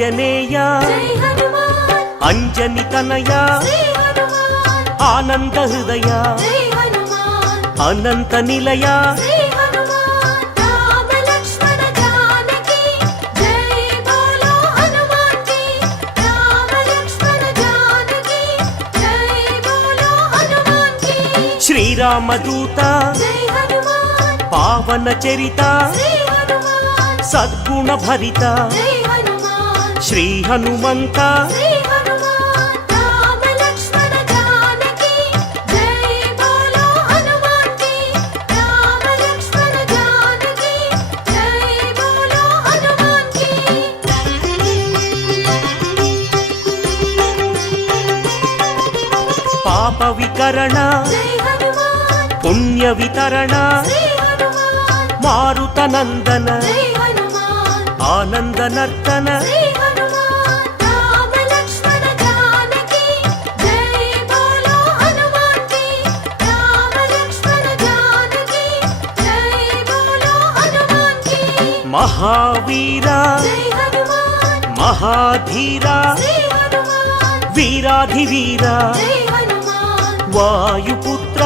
ఆంజనేయ అంజని తనయ ఆనంద హృదయ అనంత నిలయ శ్రీరామదూత పావన చరిత సద్గుణ భరిత శ్రీ హనుమంత పాప వికరణ పుణ్య వితరణ మారుత నందన ఆనంద నర్తన మహావీర మహాధీర వీరాధివీర వాయుపుత్ర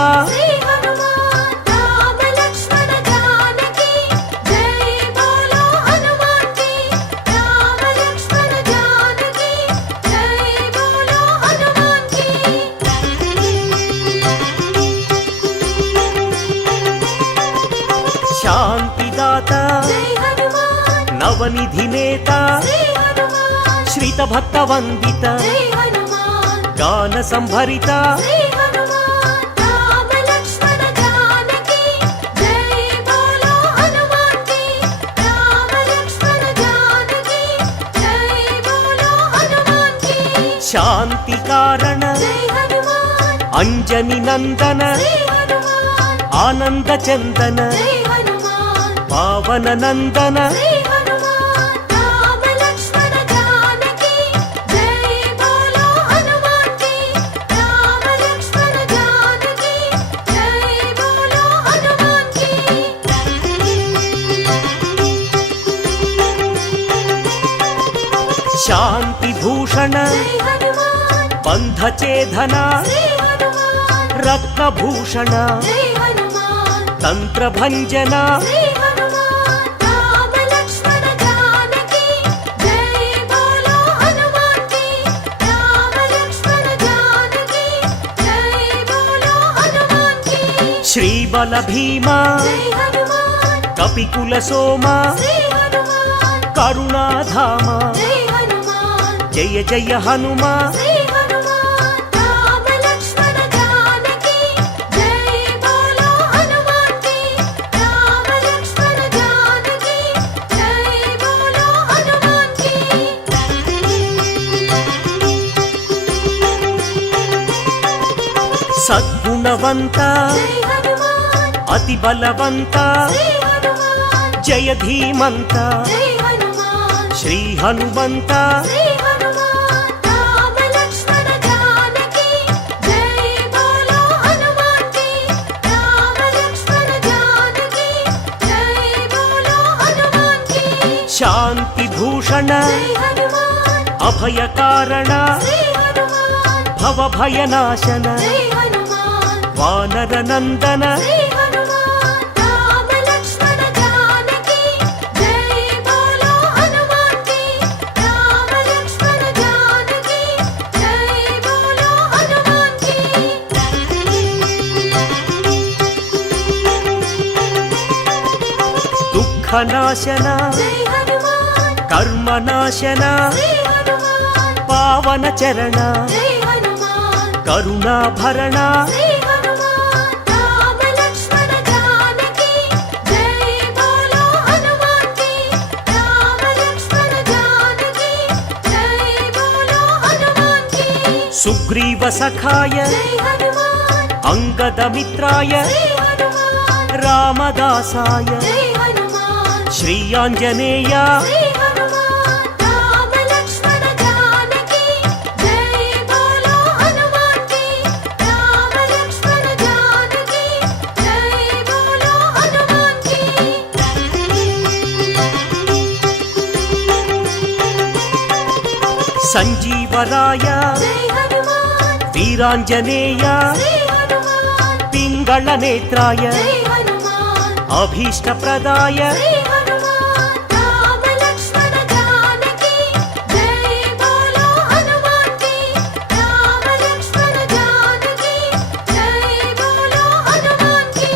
శాంతిదాత నవనిధి నేత శ్రీత భక్త వందిత గాన సంభరిత శాంతి కారణ అంజని నందన ఆనంద చందన పావన నందన శాంతి భూషణ బంధచేధన రత్నభూషణ తంత్రభంజన శ్రీబల భీమ కపికుల సోమ కరుణాధామ జయ జయ హనుమ సద్గుణవంత అతి బలవంత జయ ధీమంత శ్రీ హనుమంత శాంతి భూషణ అభయ కారణ భవభయనాశన వానర నందన దుఃఖనాశన కర్మనాశన పావన చరణ కరుణాభరణ సుగ్రీవ సఖాయ అంగదమిత్రాయ రామదాసాయ శ్రీ ఆంజనేయ సంజీవరాయ జై హనుమాన్ వీరాంజనేయ శ్రీ హనుమాన్ పింగళ నేత్రాయ జై హనుమాన్ అభీష్టప్రదాయ శ్రీ హనుమాన్ రామ లక్ష్మణ జానకి జై బోలో హనుమాన్ కి రామ లక్ష్మణ జానకి జై బోలో హనుమాన్ కి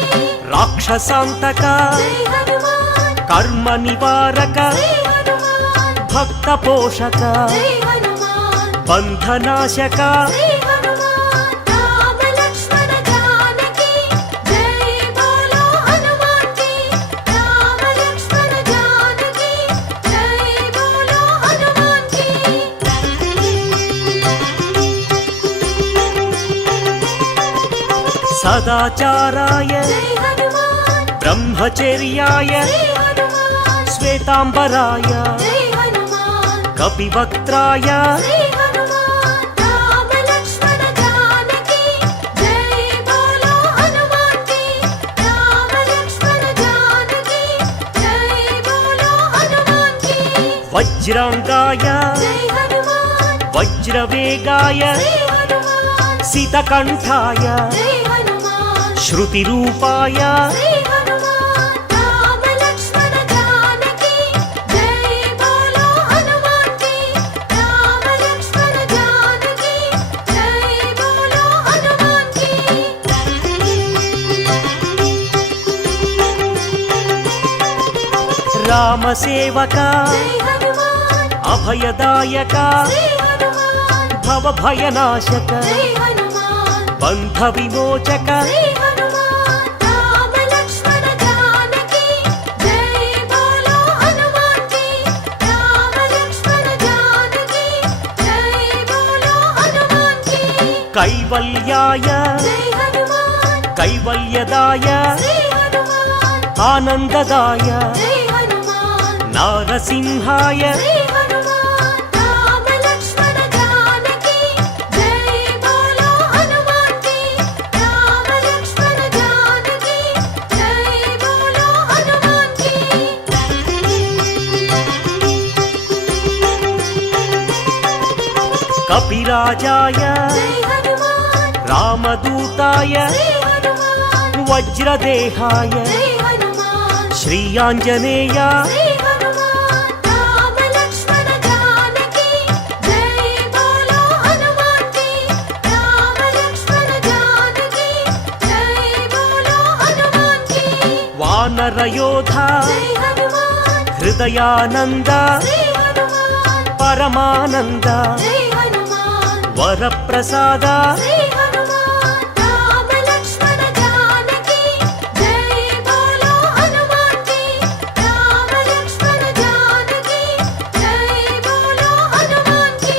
రాక్షసాంతక జై హనుమాన్ కర్మ నివారక శ్రీ హనుమాన్ భక్త పోషక జై హనుమాన్ బంధనాశక శ్రీ హనుమాన్ రామ లక్ష్మణ జానకి జై బోలో హనుమాన్ కి రామ లక్ష్మణ జానకి జై బోలో హనుమాన్ కి సదాచారాయ జై హనుమాన్ బ్రహ్మచర్యాయ శ్రీ హనుమాన్ శ్వేతాంబరాయ జై హనుమాన్ కపివక్త్రాయ శ్రీ హనుమాన్ రామ లక్ష్మణ జానకి జై బోలో హనుమాన్ కి రామ లక్ష్మణ జానకి జై బోలో హనుమాన్ కి వజ్రాంగాయ జై హనుమాన్ వజ్రవేగాయ శ్రీ హనుమాన్ సితకంఠాయ జై హనుమాన్ శృతిరూపాయ శ్రీ హనుమాన్ రామ లక్ష్మణ జానకి జై బోలో హనుమాన్ కి రామ లక్ష్మణ జానకి జై బోలో హనుమాన్ కి రామసేవక జై హనుమాన్ అభయదాయక శ్రీ హనుమాన్ భవభయనాశక జై హనుమాన్ బంధ విమోచక శ్రీ హనుమాన్ రామ లక్ష్మణ జానకి జై బోలో హనుమాన్ కి రామ లక్ష్మణ జానకి జై బోలో హనుమాన్ కి కైవల్యాయ జై హనుమాన్ కైవల్యదాయ శ్రీ హనుమాన్ ఆనందదాయ జై హనుమాన్ నారసింహాయ శ్రీ హనుమాన్ రామ లక్ష్మణ జానకి జై బోలో హనుమాన్ కి రామ లక్ష్మణ జానకి జై బోలో హనుమాన్ కి కపిరాజాయ జై హనుమాన్ రామదూతాయ శ్రీ హనుమాన్ వజ్రదేహాయ జై హనుమాన్ శ్రీయాంజనేయ శ్రీ హనుమాన్ రామ లక్ష్మణ జానకి జై బోలో హనుమాన్ కి రామ లక్ష్మణ జానకి జై బోలో హనుమాన్ కి వానరయోధ జై హనుమాన్ హృదయానంద శ్రీ హనుమాన్ పరమానంద జై హనుమాన్ వరప్రసాద శ్రీ హనుమాన్ రామ లక్ష్మణ జానకి జై బోలో హనుమాన్ కి రామ లక్ష్మణ జానకి జై బోలో హనుమాన్ కి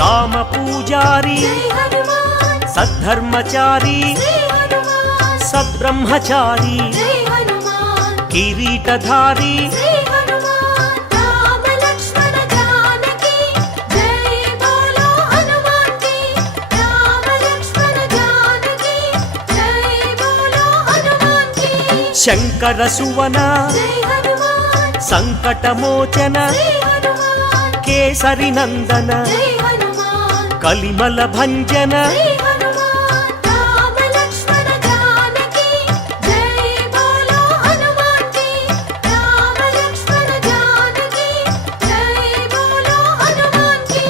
రామ పూజారి జై హనుమాన్ సద్ధర్మచారి శ్రీ హనుమాన్ సద్బ్రహ్మచారి జై హనుమాన్ కిరీటధారి శ్రీ హనుమాన్ రామ లక్ష్మణ జానకి జై బోలో హనుమాన్ కి రామ లక్ష్మణ జానకి జై బోలో హనుమాన్ కి శంకర సువన జై హనుమాన్ సంకటమోచన శ్రీ హనుమాన్ కేసరి నందన జై హనుమాన్ కలిమల భంజన శ్రీ హనుమాన్ రామ లక్ష్మణ జానకి జై బోలో హనుమాన్ కి రామ లక్ష్మణ జానకి జై బోలో హనుమాన్ కి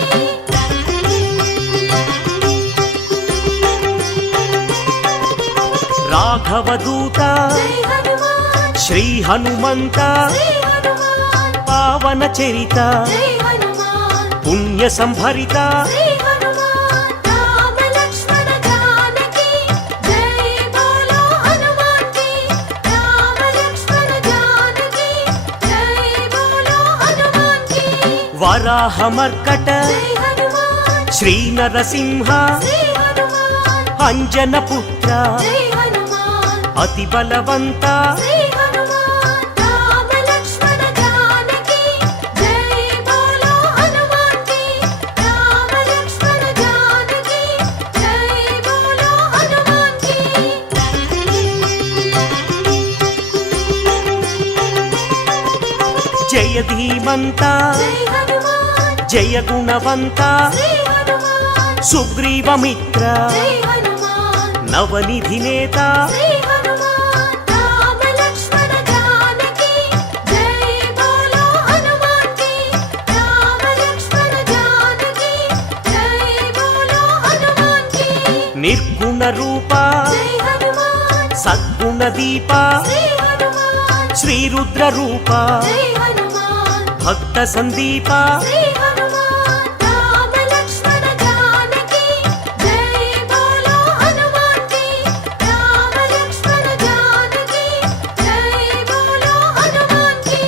రాఘవదూత జై హనుమాన్ శ్రీ హనుమంత శ్రీ హనుమాన్ పావన చరిత జై హనుమాన్ పుణ్య సంభరిత శ్రీ హనుమాన్ రామ లక్ష్మణ జానకి జై బోలో హనుమాన్ కి రామ లక్ష్మణ జానకి జై బోలో హనుమాన్ కి వరాహమర్కట జై హనుమాన్ శ్రీ నరసింహ శ్రీ హనుమాన్ అంజన పుత్ర జై హనుమాన్ అతి బలవంత శ్రీ హనుమాన్ రామ లక్ష్మణ జానకి జై బోలో హనుమాన్ కి రామ లక్ష్మణ జానకి జై బోలో హనుమాన్ కి జయ ధీమంత జై హనుమాన్ జయ గుణవంత శ్రీ హనుమాన్ సుగ్రీవమిత్ర జై హనుమాన్ నవనిధి నేత శ్రీ హనుమాన్ రామ లక్ష్మణ జానకి జై బోలో హనుమాన్ కి రామ లక్ష్మణ జానకి జై బోలో హనుమాన్ కి నిర్గుణ రూప జై హనుమాన్ సద్గుణ దీప శ్రీ హనుమాన్ శ్రీరుద్ర రూప జై హనుమాన్ భక్త సందీప శ్రీ హనుమాన్ రామ లక్ష్మణ జానకి జై బోలో హనుమాన్ కి రామ లక్ష్మణ జానకి జై బోలో హనుమాన్ కి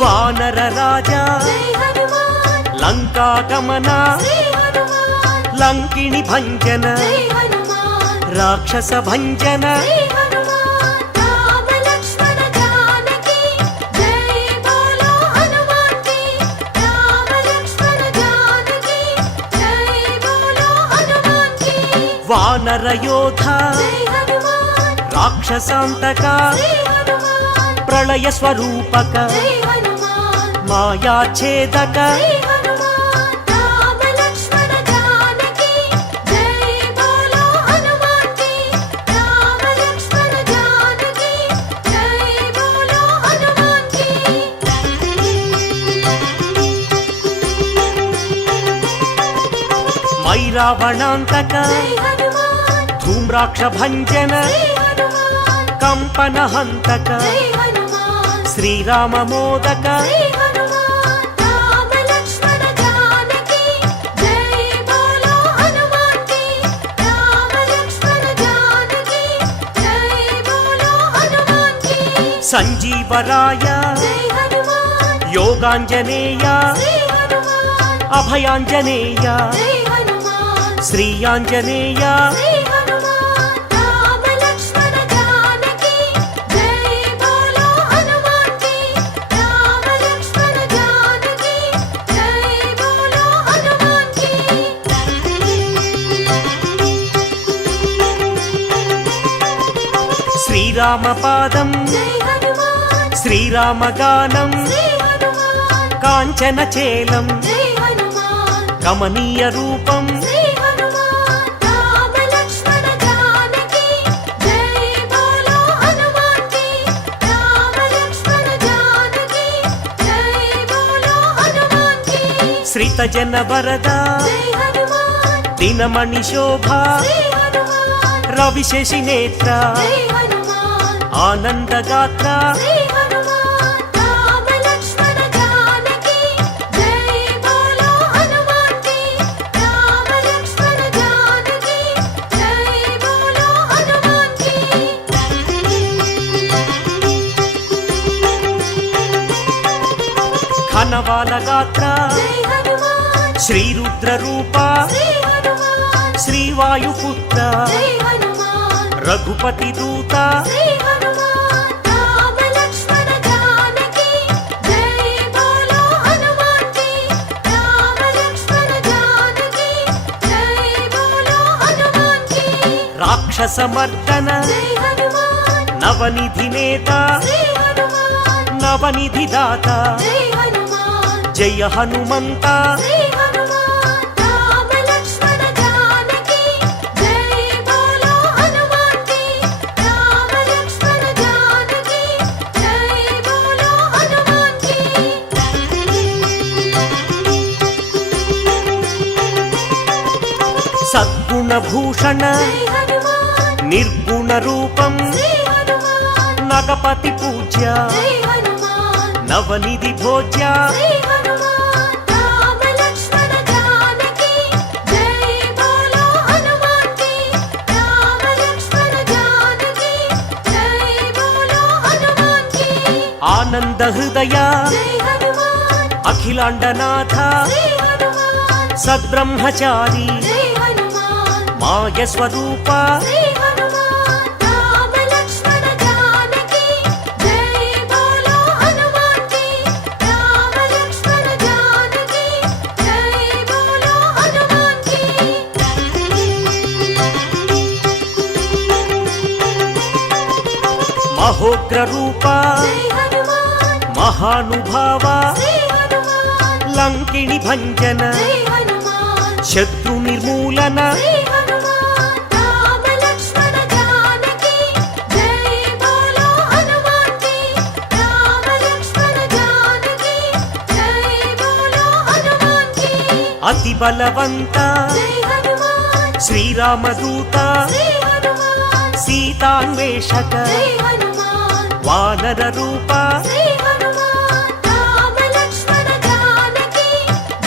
వానర రాజా జై హనుమాన్ లంకా గమన శ్రీ హనుమాన్ లంకిణి భంజన జై హనుమాన్ రాక్షస భంజన శ్రీ హనుమాన్ రామ లక్ష్మణ జానకి జై బోలో హనుమాన్ కి రామ లక్ష్మణ జానకి జై బోలో హనుమాన్ కి వానర యోధ జై హనుమాన్ రాక్షసాంతక శ్రీ హనుమాన్ ప్రళయ స్వరూపక జై హనుమాన్ మాయాఛేదక శ్రీ హనుమాన్ రామ లక్ష్మణ జానకి జై బోలో హనుమాన్ కి రామ లక్ష్మణ జానకి జై బోలో హనుమాన్ కి మైరావణాంతక జై హనుమాన్ ధూమ్రాక్ష భంజన శ్రీ హనుమాన్ కంపన హంతక జై హనుమాన్ శ్రీరామ మోదక శ్రీ హనుమాన్ రామ లక్ష్మణ జానకి జై బోలో హనుమాన్ కి రామ లక్ష్మణ జానకి జై బోలో హనుమాన్ కి సంజీవరాయ జై హనుమాన్ యోగాంజనేయ శ్రీ హనుమాన్ అభయాంజనేయ జై హనుమాన్ శ్రీయాంజనేయ శ్రీ హనుమాన్ రామ లక్ష్మణ జానకి జై బోలో హనుమాన్ కి రామ లక్ష్మణ జానకి జై బోలో హనుమాన్ కి శ్రీరామ పాదం జై హనుమాన్ శ్రీరామ గానం శ్రీ హనుమాన్ కాంచన చేలం జై హనుమాన్ కమనీయ రూపం శ్రీ హనుమాన్ రామ లక్ష్మణ జానకి జై బోలో హనుమాన్ కి రామ లక్ష్మణ జానకి జై బోలో హనుమాన్ కి శ్రిత జన వరద జై హనుమాన్ దినమణి శోభ శ్రీ హనుమాన్ రవిశేషి నేత్ర జై హనుమాన్ ఆనందగాత్ర శ్రీ హనుమాన్ రామ లక్ష్మణ జానకి జై బోలో హనుమాన్ కి రామ లక్ష్మణ జానకి జై బోలో హనుమాన్ కి ఘనవాల గాత్ర జై హనుమాన్ శ్రీరుద్ర రూప శ్రీ హనుమాన్ శ్రీవాయుపుత్ర జై హనుమాన్ రఘుపతి దూత శ్రీ హనుమాన్ రామ లక్ష్మణ జానకి జై బోలో హనుమాన్ కి రామ లక్ష్మణ జానకి జై బోలో హనుమాన్ కి రాక్షస మర్దన జై హనుమాన్ నవనిధి నేత శ్రీ హనుమాన్ నవనిధి దాత జై హనుమాన్ జయ హనుమంత శ్రీ హనుమాన్ రామ లక్ష్మణ జానకి జై బోలో హనుమాన్ కి రామ లక్ష్మణ జానకి జై బోలో హనుమాన్ కి సద్గుణ భూషణ జై హనుమాన్ నిర్గుణ రూపం శ్రీ హనుమాన్ నగపతి పూజ్య జై హనుమాన్ నవనిధి భోజ్య శ్రీ హనుమాన్ రామ లక్ష్మణ జానకి జై బోలో హనుమాన్ కి రామ లక్ష్మణ జానకి జై బోలో హనుమాన్ కి ఆనంద హృదయ జై హనుమాన్ అఖిలాండనాథ శ్రీ హనుమాన్ సద్బ్రహ్మచారి జై హనుమాన్ మాయ స్వరూప శ్రీ హనుమాన్ రామ లక్ష్మణ జానకి జై బోలో హనుమాన్ కి రామ లక్ష్మణ జానకి జై బోలో హనుమాన్ కి అహోగ్ర రూప జై హనుమాన్ మహానుభావ శ్రీ హనుమాన్ లంకిణి భంజన జై హనుమాన్ శత్రు నిర్మూలన శ్రీ హనుమాన్ రామ లక్ష్మణ జానకి జై బోలో హనుమాన్ కి రామ లక్ష్మణ జానకి జై బోలో హనుమాన్ కి అతి బలవంత జై హనుమాన్ శ్రీరామదూత శ్రీ హనుమాన్ సీతాన్వేషక జై హనుమాన్ వానర రూప శ్రీ హనుమాన్ రామ లక్ష్మణ జానకి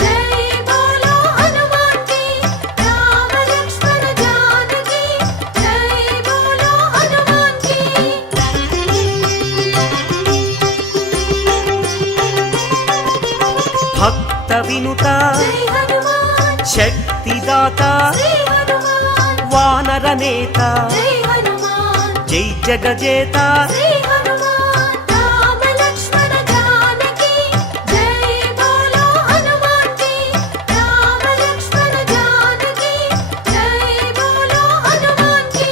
జై బోలో హనుమాన్ కి రామ లక్ష్మణ జానకి జై బోలో హనుమాన్ కి భక్త వినుత జై హనుమాన్ శక్తిదాత శ్రీ హనుమాన్ వానర నేత జై హనుమాన్ జై జగజేత శ్రీ హనుమాన్ రామ లక్ష్మణ జానకి జై బోలో హనుమాన్ కి రామ లక్ష్మణ జానకి జై బోలో హనుమాన్ కి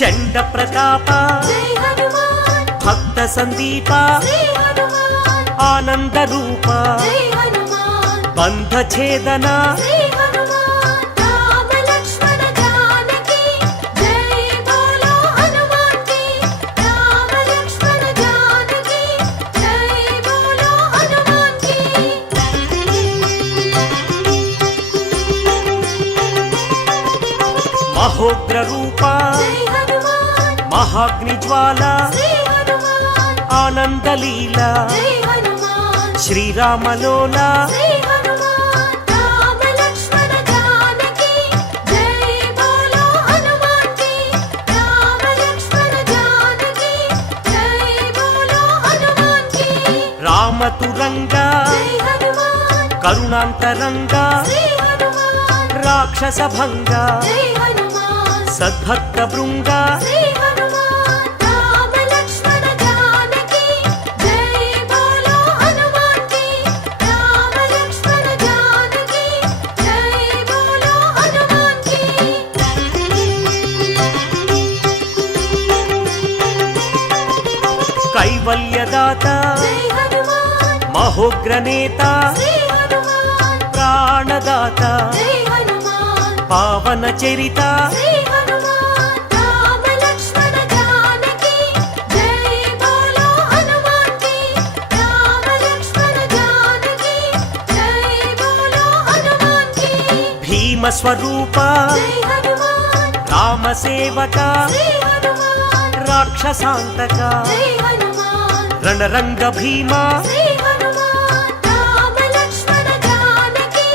చండ ప్రతాప జై హనుమాన్ భక్త సందీప శ్రీ హనుమాన్ ఆనంద రూప జై హనుమాన్ బంధ ఛేదన శ్రీ హనుమాన్ రామ లక్ష్మణ జానకి జై బోలో హనుమాన్ కి రామ లక్ష్మణ జానకి జై బోలో హనుమాన్ కి మహోగ్ర రూప జై హనుమాన్ మహాగ్ని జ్వాల శ్రీ హనుమాన్ ఆనందలీల జై హనుమాన్ శ్రీరామలోల శ్రీ హనుమాన్ రామ లక్ష్మణ జానకి జై బోలో హనుమాన్ కి రామ లక్ష్మణ జానకి జై బోలో హనుమాన్ కి రామతురంగ జై హనుమాన్ కరుణాంతరంగ శ్రీ హనుమాన్ రాక్షస భంగ జై హనుమాన్ సద్భక్త బృంగ శ్రీ హనుమాన్ రామ లక్ష్మణ జానకి జై బోలో హనుమాన్ కి రామ లక్ష్మణ జానకి జై బోలో హనుమాన్ కి కైవల్యదాత జై హనుమాన్ మహోగ్ర నేత శ్రీ హనుమాన్ ప్రాణదాత జై హనుమాన్ పావన చరిత శ్రీ హనుమాన్ రామ లక్ష్మణ జానకి జై బోలో హనుమాన్ కి రామ లక్ష్మణ జానకి జై బోలో హనుమాన్ కి భీమ స్వరూప జై హనుమాన్ రామ సేవక శ్రీ హనుమాన్ రాక్షసాంతక జై హనుమాన్ రణరంగ భీమ శ్రీ హనుమాన్ రామ లక్ష్మణ జానకి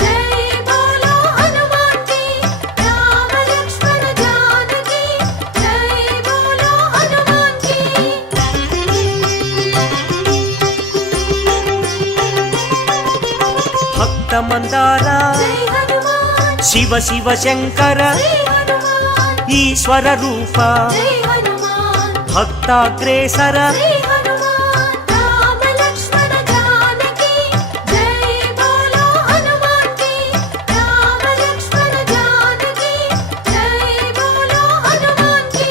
జై బోలో హనుమాన్ కి రామ లక్ష్మణ జానకి జై బోలో హనుమాన్ కి భక్త మందార జై హనుమాన్ శివ శివ శంకర శ్రీ హనుమాన్ ఈశ్వర రూప జై హనుమాన్ భక్తాగ్రేసర శ్రీ హనుమాన్ రామ లక్ష్మణ జానకి జై బోలో హనుమాన్ కి రామ లక్ష్మణ జానకి జై బోలో హనుమాన్ కి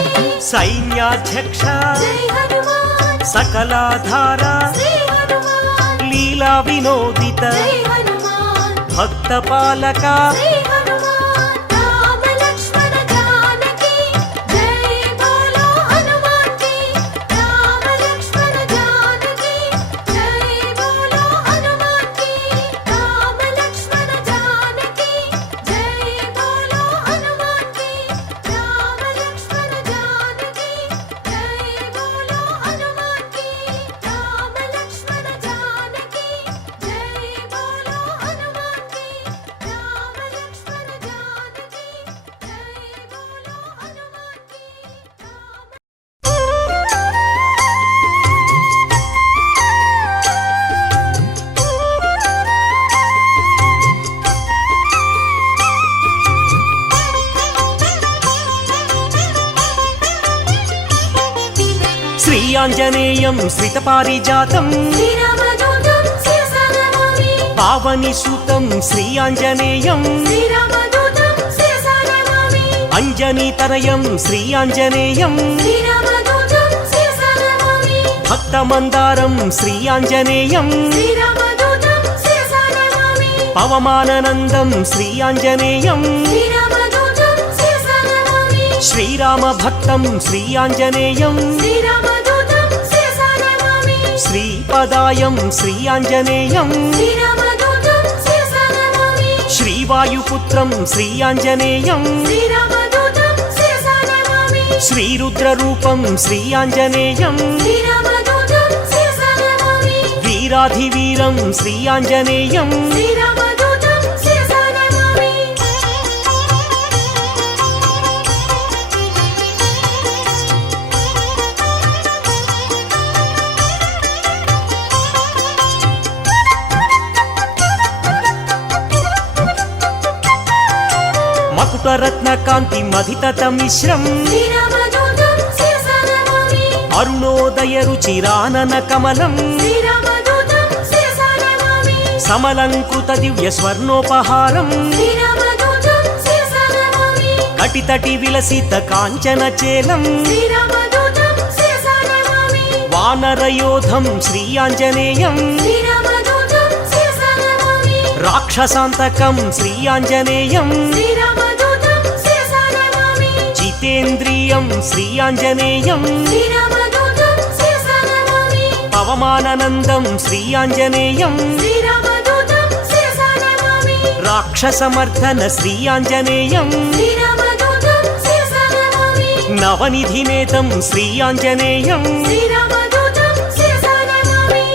సైన్యాధ్యక్ష జై హనుమాన్ సకలాధార శ్రీ హనుమాన్ లీలా వినోదిత జై హనుమాన్ భక్త పాలక శ్రీ హనుమాన్ రామ లక్ష్మణ జానకి జై బోలో హనుమాన్ కి రామ లక్ష్మణ జానకి జై బోలో హనుమాన్ కి రామ లక్ష్మణ జానకి జై బోలో హనుమాన్ కి రామ లక్ష్మణ జానకి జై బోలో హనుమాన్ కి రామ లక్ష్మణ జానకి జై బోలో హనుమాన్ కి రామ లక్ష్మణ జానకి జై బోలో హనుమాన్ కి శ్రీ ఆంజనేయం శ్రితపారిజాతం శ్రీరామదూతం శిరసానమామి పావని సూతం శ్రీ ఆంజనేయం శ్రీరామదూతం శిరసానమామి అంజనీతనయం శ్రీ ఆంజనేయం శ్రీరామదూతం శిరసానమామి భక్తమందారం శ్రీ ఆంజనేయం శ్రీరామదూతం శిరసా నమామి పవమాననందం శ్రీ ఆంజనేయం శ్రీరామదూతం శిరసా నమామి శ్రీరామ భక్తం శ్రీ ఆంజనేయం శ్రీరామదూతం శిరసా నమామి శ్రీపదాయం శ్రీ ఆంజనేయం శ్రీరామదూతం శిరసా నమామి శ్రీవాయుపుత్రం శ్రీ ఆంజనేయం శ్రీరామదూతం శిరసా నమామి శ్రీరుద్రరూపం శ్రీ ఆంజనేయం శ్రీరామదూతం శిరసా నమామి వీరాధివీరం శ్రీ ఆంజనేయం శ్రీరామదూతం శిరసా నమామి మకుటరత్న కాంతి మధితత మిశ్రం శ్రీరామదూతం శిరసా నమామి అరుణోదయ రుచిరానన కమలం శ్రీరామదూతం శిరసా నమామి సమలంకృత దివ్య స్వర్ణోపహారం శ్రీరామదూతం శిరసా నమామి కటితటి విలసిత కాంచన చేలం శ్రీరామదూతం శిరసా నమామి వానరయోధం శ్రీ ఆంజనేయం శ్రీరామదూతం శిరసా నమామి రాక్షసాంతకం శ్రీ ఆంజనేయం శ్రీరామదూతం శిరసా నమామి జితేంద్రియం శ్రీ ఆంజనేయం శ్రీరామదూతం శిరసా నమామి పవమాననందం శ్రీ ఆంజనేయం శ్రీరామదూతం శిరసా నమామి రాక్షసమర్దన శ్రీ ఆంజనేయం శ్రీరామదూతం శిరసా నమామి నవనిధినేతం శ్రీ ఆంజనేయం శ్రీరామదూతం శిరసా నమామి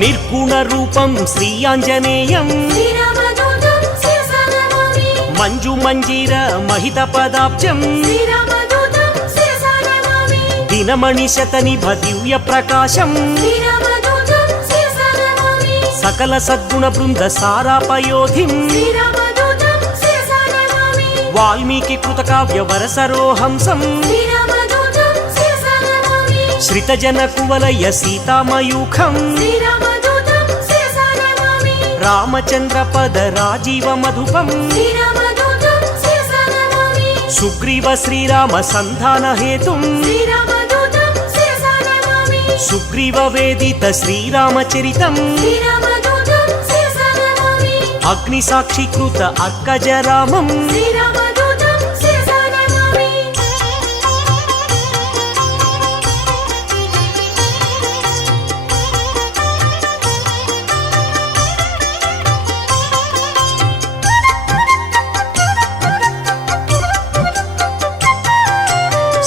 నిర్గుణ రూపం శ్రీ ఆంజనేయం శ్రీరామదూతం శిరసా నమామి మంజు మంజీర మహిత పదాబ్జం శ్రీరామదూతం శిరసా నమామి దినమణి శతనిభ దివ్య ప్రకాశం శ్రీరామదూతం శిరసా నమామి సకల సద్గుణ బృంద సారాపయోధిం శ్రీరామదూతం శిరసా నమామి వాల్మీకి కృతకావ్య వరసరోహంసం శ్రీరామదూతం శిరసా నమామి శ్రితజన కువలయ సీతామయూఖం శ్రీరామదూతం శిరసా నమామి రామచంద్ర పద రాజీవ మధుపం శ్రీరామదూతం శిరసా నమామి సుగ్రీవ శ్రీరామ సంధాన హేతుం శ్రీరామదూతం శిరసా నమామి సుగ్రీవ వేదిత శ్రీరామచరితం శ్రీరామదూతం శిరసా నమామి అగ్ని సాక్షికృత అర్కజరామం శ్రీరామదూతం శిరసా నమామి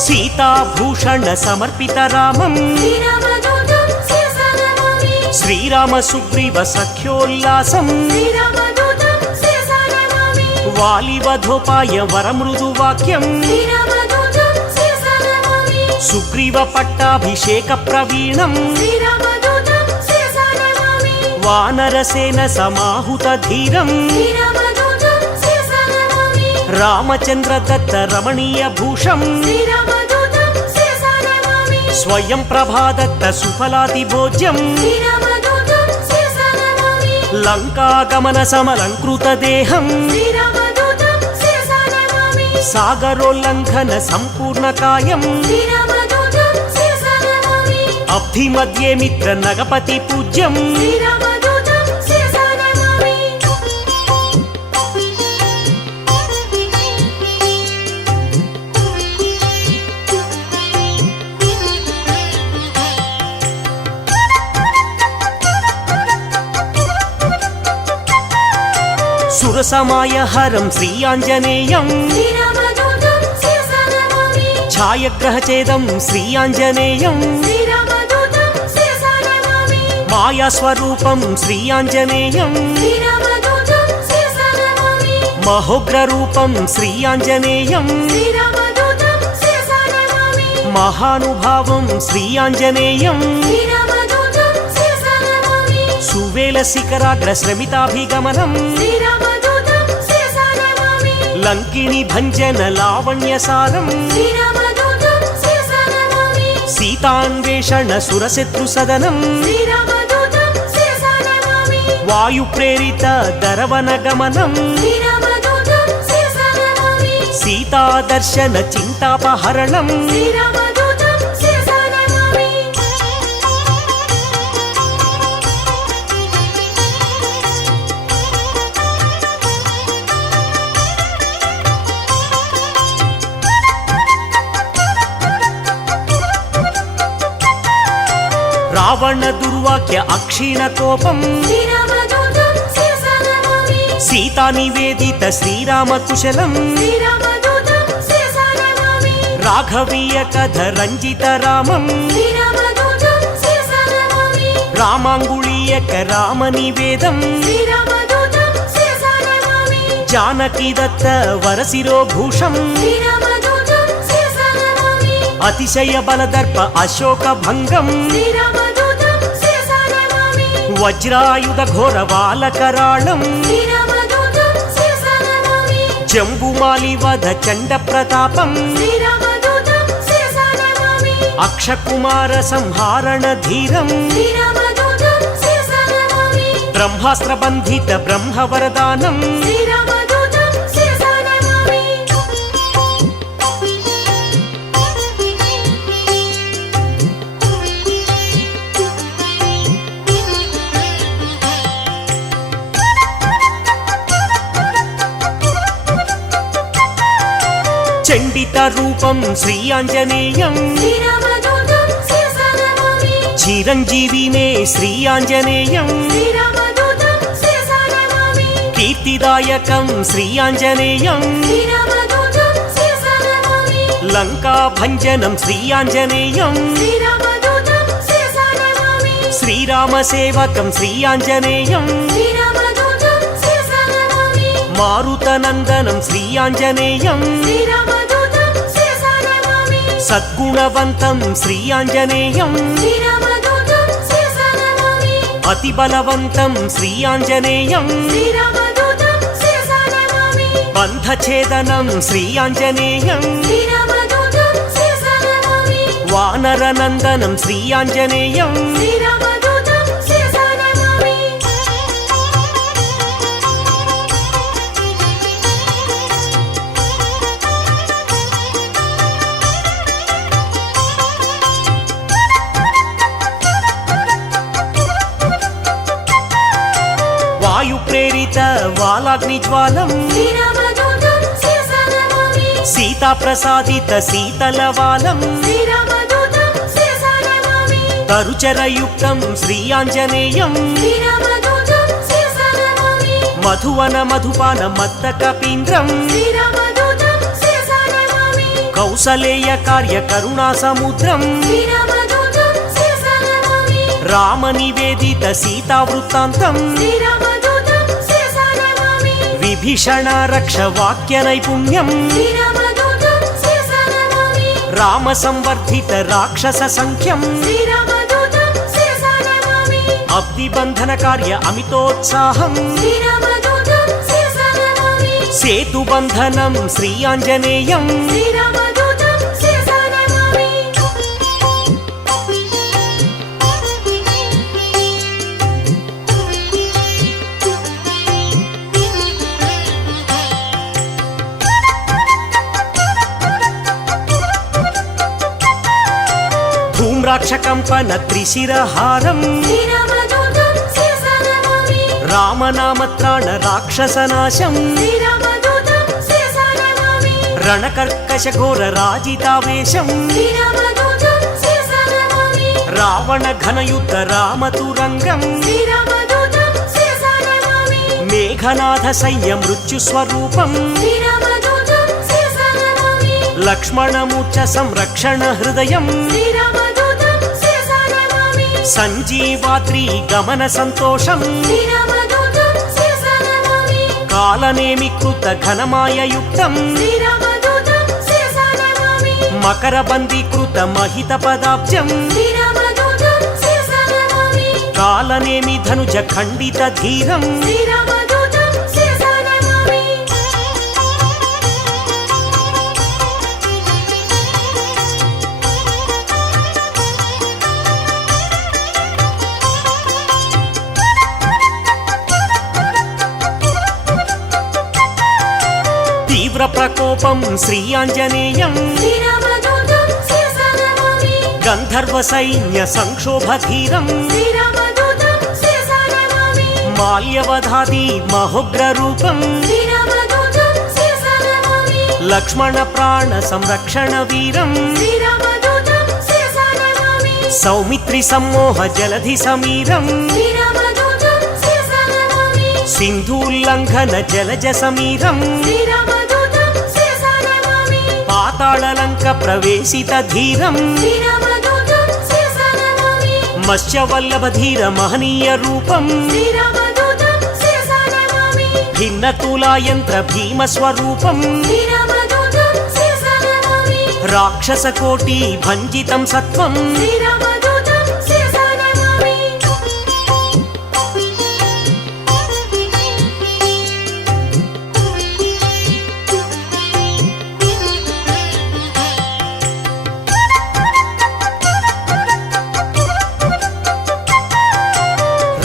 సీతాభూషణ సమర్పిత రామం శ్రీరామదూతం శిరసా నమామి శ్రీరామ సుగ్రీవ సఖ్యోల్లాసం శ్రీరామదూతం శిరసా నమామి వాలివధోపాయ వరమృదు వాక్యం శ్రీరామదూతం శిరసా నమామి సుగ్రీవ పట్టాభిషేక ప్రవీణం శ్రీరామదూతం శిరసా నమామి వానరసేన సమాహుత ధీరం శ్రీరామదూతం శిరసా నమామి రామచంద్ర దత్త రమణీయ భూషం శ్రీరామదూతం శిరసా నమామి స్వయం ప్రభాదత్త సుఫలాతి భోజ్యం శ్రీరామదూతం శిరసా నమామి లంకాగమన సమలంకృత దేహం శ్రీరామదూతం శిరసా నమామి సాగరోల్లంఘన సంపూర్ణ కాయం శ్రీరామదూతం శిరసా నమామి అబ్ధి మధ్యే మిత్ర నగపతి పూజ్యం శ్రీరామదూతం శిరసా నమామి సురసమాయ హరం శ్రీ ఆంజనేయం శ్రీరామదూతం శిరసా నమామి ఛాయగ్రహచేదం శ్రీ ఆంజనేయం శ్రీరామదూతం శిరసా నమామి మాయాస్వరూపం శ్రీ ఆంజనేయం శ్రీరామదూతం శిరసా నమామి మహోగ్రరూపం శ్రీ ఆంజనేయం శ్రీరామదూతం శిరసా నమామి మహానుభావం శ్రీ ఆంజనేయం శ్రీరామదూతం శిరసా నమామి సువేల శిఖరాగ్ర శ్రమితాభిగమనం శ్రీరామదూతం శిరసా నమామి లంకిని భంజన లావణ్యసారం శ్రీరామదూతం శిరసా నమామి సీత సీతాన్వేషణ సురశత్రు సదనం శ్రీరామదూతం శిరసా నమామి వాయు ప్రేరిత దరవన గమనం శ్రీరామదూతం శిరసా నమామి సీతాదర్శన చింతాపహరణం శ్రీరామదూతం శిరసా నమామి రావణ దుర్వాక్య అక్షీణ కోపం శ్రీరామదూతం శిరసా నమామి సీతా నివేదిత శ్రీరామ కుశలం శ్రీరామదూతం శిరసా నమామి రాఘవీయ కథ రంజిత రామం శ్రీరామదూతం శిరసా నమామి రామాంగుళీయక రామ నివేదం శ్రీరామదూతం శిరసా నమామి జానకి దత్త వరశిరోభూషం శ్రీరామదూతం శిరసా నమామి అతిశయ బలదర్ప అశోక భంగం శ్రీరామదూతం శిరసా నమామి వజ్రాయుధ ఘోర బాలకరాళం శ్రీరామదూతం శిరసా నమామి జంబుమాలి వధ చండ ప్రతాపం శ్రీరామదూతం శిరసా నమామి అక్షకుమార సంహారణ ధీరం శ్రీరామదూతం శిరసా నమామి బ్రహ్మాస్త్ర బంధిత బ్రహ్మవరదానం శ్రీరామదూతం శిరసా నమామి చండిత రూపం శ్రీ ఆంజనేయం శ్రీరామదూతం శిరసా నమామి చిరంజీవి మే శ్రీ ఆంజనేయం శ్రీరామదూతం శిరసా నమామి కీర్తిదాయకం శ్రీ ఆంజనేయం శ్రీరామదూతం శిరసా నమామి లంకా భంజనం శ్రీ ఆంజనేయం శ్రీరామదూతం శిరసా నమామి శ్రీరామ సేవకం శ్రీ ఆంజనేయం శ్రీరామదూతం శిరసా నమామి మారుతనందనం శ్రీ ఆంజనేయం శ్రీరామదూతం శిరసా నమామి సద్గుణవంతం శ్రీ ఆంజనేయం శ్రీరామదూతం శిరసా నమామి అతి బలవంతం శ్రీ ఆంజనేయం శ్రీరామదూతం శిరసా నమామి బంధఛేదనం శ్రీ ఆంజనేయం శ్రీరామదూతం శిరసా నమామి వానరనందనం శ్రీ ఆంజనేయం శ్రీరామదూతం శిరసా నమామి వాయు ప్రేరిత వాలాగ్ని జ్వాలం శ్రీరామదూతం శిరసా నమామి సీతా ప్రసాదిత శీతలవాలం శ్రీరామదూతం శిరసా నమామి తరుచరయుక్తం శ్రీ ఆంజనేయం శ్రీరామదూతం శిరసా నమామి మధువన మధుపాన మత్త కపీంద్రం శ్రీరామదూతం శిరసా నమామి కౌసలేయ కార్య కరుణా సముద్రం శ్రీరామదూతం శిరసా నమామి రామ నివేదిత సీతా వృత్తాంతం శ్రీరామదూతం శిరసా నమామి విభీషణ రక్ష వాక్య నైపుణ్యం శ్రీరామదూతం శిరసా నమామి రామ సంవర్ధిత రాక్షస సంఖ్యం శ్రీరామదూతం శిరసా నమామి అబ్ది బంధన కార్య అమితోత్సాహం శ్రీరామదూతం శిరసా నమామి సేతు బంధనం శ్రీ ఆంజనేయం శ్రీరామదూతం శిరసా నమామి ధూమ్రాక్షకంపన త్రిశిరహారం శ్రీరామదూతం శిరసా నమామి రామనామత్రాణ రాక్షసనాశం శ్రీరామదూతం శిరసా నమామి రణకర్కశ ఘోర రాజితావేశం శ్రీరామదూతం శిరసా నమామి రావణ ఘనయుద్ధ రామతురంగం శ్రీరామదూతం శిరసా నమామి మేఘనాథ సైన్య మృత్యు స్వరూపం శ్రీరామదూతం శిరసా నమామి లక్ష్మణమూర్ఛ సంరక్షణ హృదయం శ్రీరామదూతం శిరసా నమామి సంజీవాద్రి గమన సంతోషం శ్రీరామదూతం శిరసా నమామి కాలనేమి కృత ఘనమాయయుక్తం శ్రీరామదూతం శిరసా నమామి మకర బందీకృత మహిత పదాబ్జం శ్రీరామదూతం శిరసా నమామి కాలనేమి ధనుజ ఖండిత ధీరం శ్రీరామదూతం శిరసా నమామి ప్రకోపం శ్రీ ఆంజనేయం శ్రీరామదూతం శిరసా నమామి గంధర్వ సైన్య సంక్షోభధీరం శ్రీరామదూతం శిరసా నమామి మాల్యవధాది మహోగ్ర రూపం శ్రీరామదూతం శిరసా నమామి లక్ష్మణ ప్రాణ సంరక్షణ వీరం శ్రీరామదూతం శిరసా నమామి సౌమిత్రి సమ్మోహ జలధి సమీరం శ్రీరామదూతం శిరసా నమామి సింధూల్లంఘన జలజ సమీరం శ్రీరామదూతం శిరసా నమామి పాతాళలంక ప్రవేశిత ధీరం శ్రీరామదూతం శిరసా నమామి మత్స్యవల్లభ ధీర మహనీయ రూపం శ్రీరామదూతం శిరసా నమామి భిన్న తులాయంత్ర భీమ స్వరూపం శ్రీరామదూతం శిరసా నమామి రాక్షస కోటి భంజితం సత్వం శ్రీరామదూతం శిరసా నమామి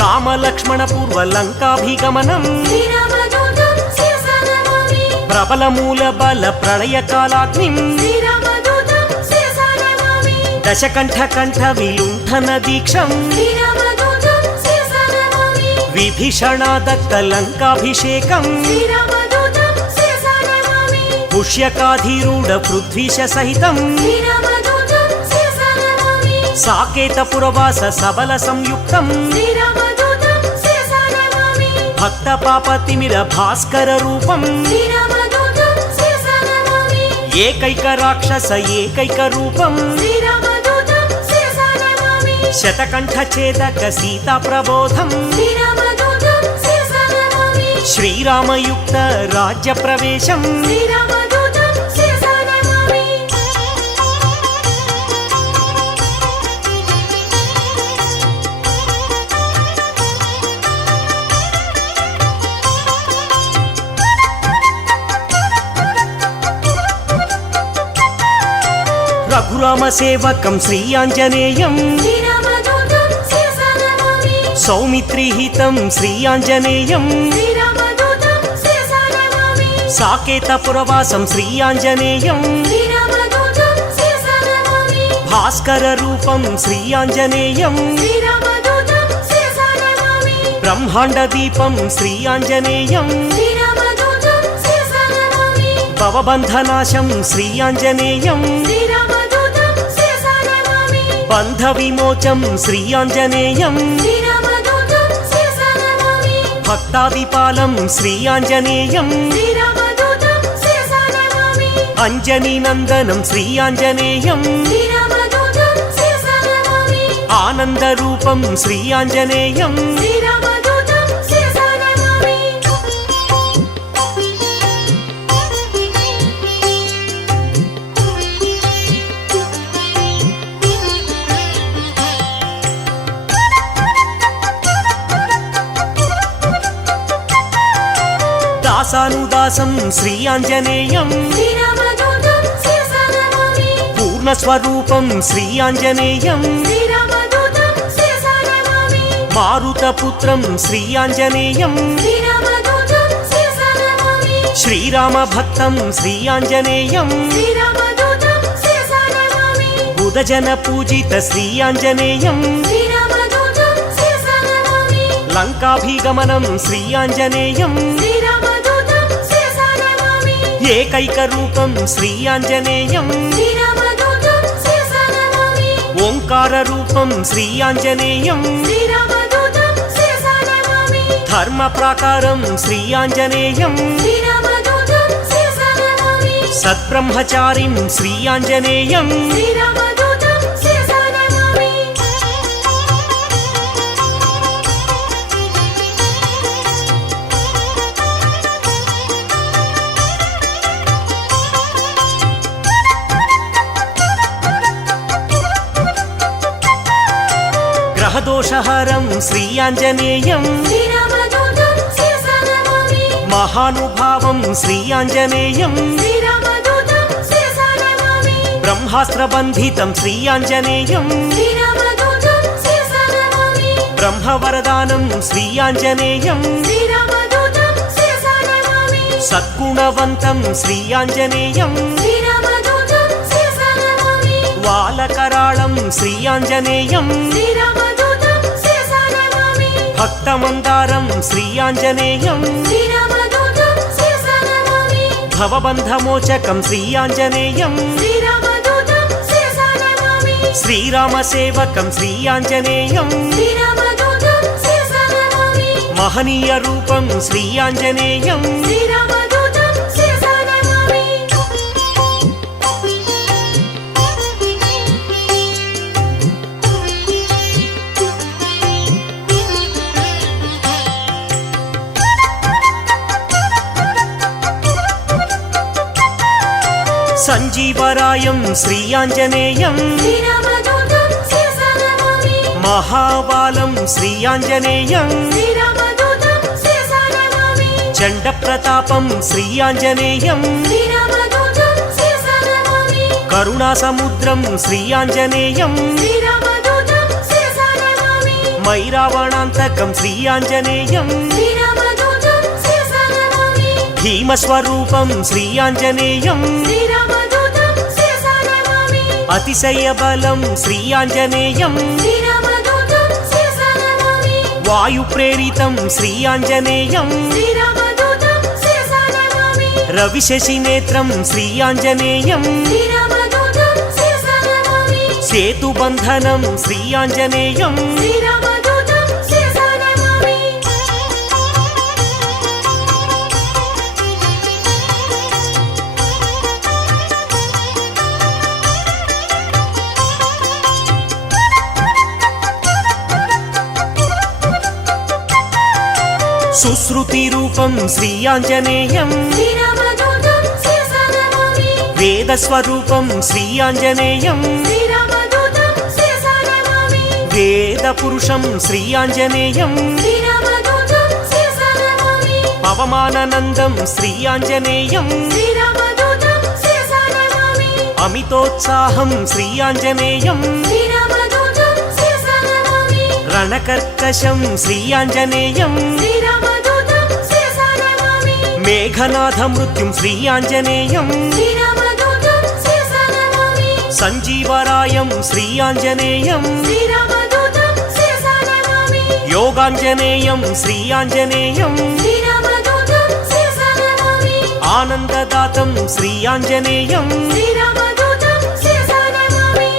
రామ లక్ష్మణ పూర్వ లంకాభిగమనం శ్రీరామదూతం శిరసా నమామి ప్రబల మూల బల ప్రళయ కాలాగ్నిం శ్రీరామదూతం శిరసా నమామి దశకంఠ కంఠ విలుంఠన దీక్షం శ్రీరామదూతం శిరసా నమామి విభీషణాదత్త లంకాభిషేకం శ్రీరామదూతం శిరసా నమామి పుష్యకాధీరూఢ పృథ్వీశ సహితం శ్రీరామదూతం శిరసా నమామి సాకేత పురవాస సబల సంయుక్తం శ్రీరామదూతం శిరసా నమామి భక్త పాపతిమిర భాస్కర రూపం శ్రీరామదూతం శిరసా నమామి ఏకైక రాక్షస ఏకైక రూపం శ్రీరామదూతం శిరసా నమామి శతకంఠ ఛేదక సీతా ప్రబోధం శ్రీరామదూతం శిరసా నమామి శ్రీరామయుక్త రాజ్య ప్రవేశం శ్రీరామదూతం శిరసా నమామి రఘురామ సేవకం శ్రీ ఆంజనేయం శ్రీరామదూతం శిరసా నమామి సౌమిత్రిహితం శ్రీ ఆంజనేయం శ్రీరామదూతం శిరసా నమామి సాకేత పురవాసం శ్రీ ఆంజనేయం శ్రీరామదూతం శిరసా నమామి భాస్కర రూపం శ్రీ ఆంజనేయం శ్రీరామదూతం శిరసా నమామి బ్రహ్మాండ దీపం శ్రీ ఆంజనేయం శ్రీరామదూతం శిరసా నమామి భవబంధనాశం శ్రీ ఆంజనేయం శ్రీరామదూతం శిరసా నమామి బంధ విమోచం శ్రీ ఆంజనేయం శ్రీరామదూతం శిరసా నమామి భక్తాదిపాలం శ్రీ ఆంజనేయం శ్రీరామదూతం శిరసా నమామి అంజనీ నందనం శ్రీ ఆంజనేయం శ్రీరామదూతం శిరసా నమామి ఆనంద రూపం శ్రీ ఆంజనేయం శ్రీరామదూతం శిరసా నమామి దాసానుదాసం శ్రీ ఆంజనేయం శ్రీరామదూతం శిరసా నమామి పూర్ణస్వరూపం శ్రీ ఆంజనేయం శ్రీరామదూతం శిరసా నమామి మారుతపుత్రం శ్రీ ఆంజనేయం శ్రీరామదూతం శిరసా నమామి శ్రీరామ భక్తం శ్రీ ఆంజనేయం శ్రీరామదూతం శిరసా నమామి బుధజన పూజిత శ్రీ ఆంజనేయం శ్రీరామదూతం శిరసా నమామి లంకాభిగమనం శ్రీ ఆంజనేయం శ్రీరామదూతం శిరసా నమామి ఏకైక రూపం శ్రీ ఆంజనేయం శ్రీరామదూతం శిరసా నమామి ఓంకార రూపం శ్రీ ఆంజనేయం శ్రీరామదూతం శిరసా నమామి ధర్మ ప్రాకారం శ్రీ ఆంజనేయం శ్రీరామదూతం శిరసా నమామి సద్బ్రహ్మచారిం శ్రీ ఆంజనేయం శ్రీరామదూతం శిరసా నమామి గ్రహదోషహరం శ్రీ ఆంజనేయం శ్రీరామదూతం శిరసా నమామి మహానుభావం శ్రీ ఆంజనేయం శ్రీరామదూతం శిరసా నమామి బ్రహ్మాస్త్రబంధితం శ్రీ ఆంజనేయం శ్రీరామదూతం శిరసా నమామి బ్రహ్మవరదానం శ్రీ ఆంజనేయం శ్రీరామదూతం శిరసా నమామి సద్గుణవంతం శ్రీ ఆంజనేయం శ్రీరామదూతం శిరసా నమామి వాలకరాళం శ్రీ ఆంజనేయం శ్రీరామదూతం శిరసా నమామి భక్తమందారం శ్రీ ఆంజనేయం శ్రీరామదూతం శిరసా నమామి భవబంధమోచకం శ్రీ ఆంజనేయం శ్రీరామదూతం శిరసా నమామి శ్రీరామసేవకం శ్రీ ఆంజనేయం శ్రీరామదూతం శిరసా నమామి మహనీయ రూపం శ్రీ ఆంజనేయం శ్రీరామదూతం శిరసా నమామి సంజీవరాయం శ్రీ ఆంజనేయం శ్రీరామదూతం శిరసా నమామి మహాబాలం శ్రీ ఆంజనేయం శ్రీరామదూతం శిరసా నమామి చండ ప్రతాపం శ్రీ ఆంజనేయం శ్రీరామదూతం శిరసా నమామి కరుణా సముద్రం శ్రీ ఆంజనేయం శ్రీరామదూతం శిరసా నమామి మైరావణాంతకం శ్రీ ఆంజనేయం శ్రీరామదూతం శిరసా నమామి భీమస్వరూపం శ్రీ ఆంజనేయం శ్రీరామదూతం శిరసా నమామి అతిశయ బలం శ్రీ ఆంజనేయం శ్రీరామదూతం శిరసా నమామి వాయు ప్రేరితం శ్రీ ఆంజనేయం శ్రీరామదూతం శిరసా నమామి రవిశశి నేత్రం శ్రీ ఆంజనేయం శ్రీరామదూతం శిరసా నమామి సేతుబంధనం శ్రీ ఆంజనేయం శ్రీరామదూతం శిరసా నమామి సుశ్రుతి రూపం శ్రీ ఆంజనేయం శ్రీరామదూతం శిరసా నమామి వేదస్వరూపం శ్రీ ఆంజనేయం శ్రీరామదూతం శిరసా నమామి వేద పురుషం శ్రీ ఆంజనేయం శ్రీరామదూతం శిరసా నమామి పవమానందం శ్రీ ఆంజనేయం శ్రీరామదూతం శిరసా నమామి అమితోత్సాహం శ్రీ ఆంజనేయం శ్రీరామదూతం శిరసా నమామి రణకర్కశం శ్రీ ఆంజనేయం శ్రీరామదూతం శిరసా నమామి మేఘనాథ మృత్యుం శ్రీ ఆంజనేయం శ్రీరామదూతం శిరసా నమామి సంజీవరాయం శ్రీ ఆంజనేయం శ్రీరామదూతం శిరసా నమామి యోగాంజనేయం శ్రీ ఆంజనేయం శ్రీరామదూతం శిరసా నమామి ఆనందదాతం శ్రీ ఆంజనేయం శ్రీరామదూతం శిరసా నమామి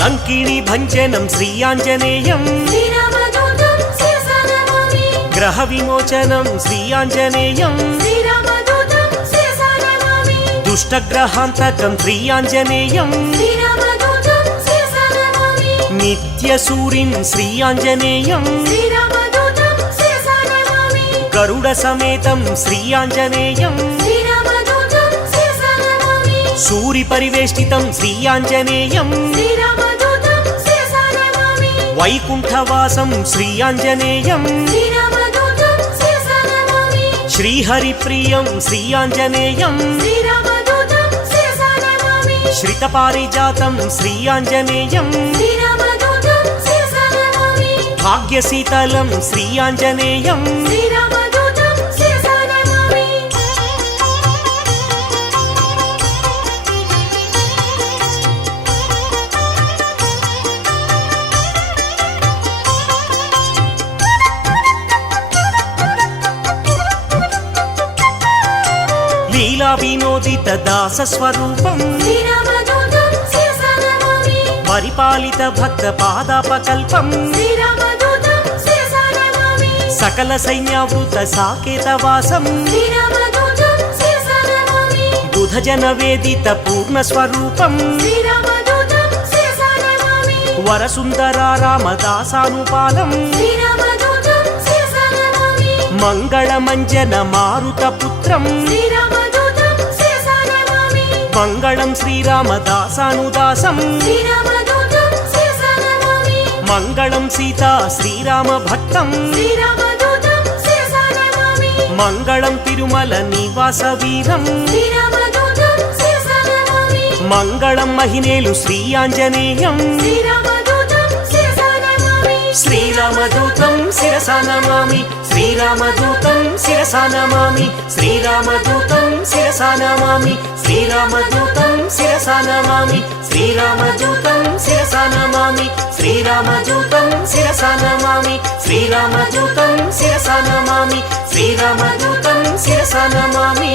లంకిణి భంజనం శ్రీ ఆంజనేయం శ్రీరామదూతం శిరసా నమామి గ్రహ విమోచనం శ్రీ ఆంజనేయం శ్రీరామదూతం శిరసా నమామి దుష్టగ్రహాంతకం శ్రీ ఆంజనేయం శ్రీరామదూతం శిరసా నమామి నిత్యసూరిం శ్రీ ఆంజనేయం శ్రీరామదూతం శిరసా నమామి గరుడ సమేతం శ్రీ ఆంజనేయం శ్రీరామదూతం శిరసా నమామి సూరి పరివేష్టితం శ్రీ ఆంజనేయం శ్రీరామదూతం శిరసా నమామి వైకుంఠవాసం శ్రీ ఆంజనేయం శ్రీరామదూతం శిరసా నమామి శ్రీహరిప్రియం శ్రీ ఆంజనేయం శ్రీరామదూతం శిరసా నమామి శ్రితపారిజాతం శ్రీ ఆంజనేయం శ్రీరామదూతం శిరసా నమామి భాగ్యశీతలం శ్రీ ఆంజనేయం శ్రీరామదూతం శిరసా నమామి లీలా వినోదిత దాస స్వరూపం శ్రీరామదూతం శిరసా నమామి పరిపాలిత భక్త పాదాపకల్పం శ్రీరామదూతం శిరసా నమామి సకల సైన్యావృత సాకేతవాసం శ్రీరామదూతం శిరసా నమామి బుధజన వేదిత పూర్ణ స్వరూపం శ్రీరామదూతం శిరసా నమామి వరసుందరారామదాసానుపాలం శ్రీరామదూతం శిరసా నమామి మంగళమంజన మారుత పుత్రం శ్రీరామదూతం శిరసా నమామి మంగళం శ్రీరామదాసానుదాసం శ్రీరామదూతం శిరసా నమామి మంగళం సీతా శ్రీరామ భక్తం శ్రీరామదూతం శిరసా నమామి మంగళం తిరుమల నివాస వీరం శ్రీరామదూతం శిరసా నమామి మంగళం మహినేలు శ్రీ ఆంజనేయం శ్రీరామదూతం శిరసా నమామి శ్రీరామదూతం శిరసా నమామి శ్రీరామదూతం శిరసా నమామి శ్రీరామదూతం శిరసా నమామి శ్రీరామదూతం శిరసా నమామి శ్రీరామదూతం శిరసా నమామి శ్రీరామదూతం శిరసా నమామి శ్రీరామదూతం శిరసా నమామి శ్రీరామదూతం శిరసా నమామి